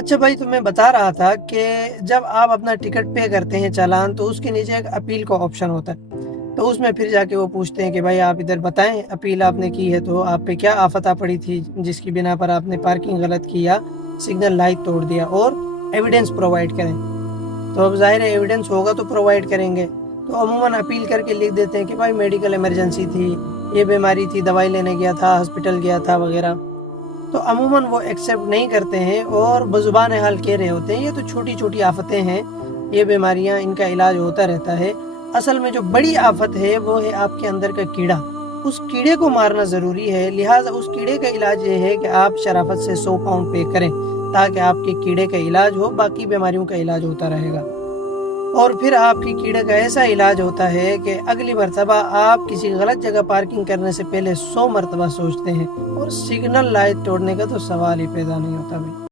अच्छा भाई, तो मैं बता रहा था कि जब आप अपना टिकट पे करते हैं चालान, तो उसके नीचे एक अपील का ऑप्शन होता है। तो उसमें फिर जाके वो पूछते हैं कि भाई आप इधर बताएं, अपील आपने की है तो आप पे क्या आफत आ पड़ी थी जिसकी बिना पर आपने पार्किंग गलत की या सिग्नल लाइट तोड़ दिया, और एविडेंस प्रोवाइड करें। तो अब जाहिर है एविडेंस होगा तो प्रोवाइड करेंगे। तो अमूमन अपील करके लिख देते हैं कि भाई मेडिकल इमरजेंसी थी, ये बीमारी थी, दवाई लेने गया था, हॉस्पिटल गया था वगैरह। तो अमूमन वो एक्सेप्ट नहीं करते हैं और बजुबान हाल कह रहे होते हैं ये तो छोटी छोटी आफतें हैं, ये बीमारियां, इनका इलाज होता रहता है। असल में जो बड़ी आफत है वो है आपके अंदर का कीड़ा। उस कीड़े को मारना ज़रूरी है, लिहाजा उस कीड़े का इलाज ये है कि आप शराफत से 100 पाउंड पे करें, ताकि आपके कीड़े का इलाज हो, बाकी बीमारियों का इलाज होता रहेगा। और फिर आपकी कीड़े का ऐसा इलाज होता है कि अगली मर्तबा आप किसी गलत जगह पार्किंग करने से पहले 100 मरतबा सोचते हैं, और सिग्नल लाइट तोड़ने का तो सवाल ही पैदा नहीं होता भाई।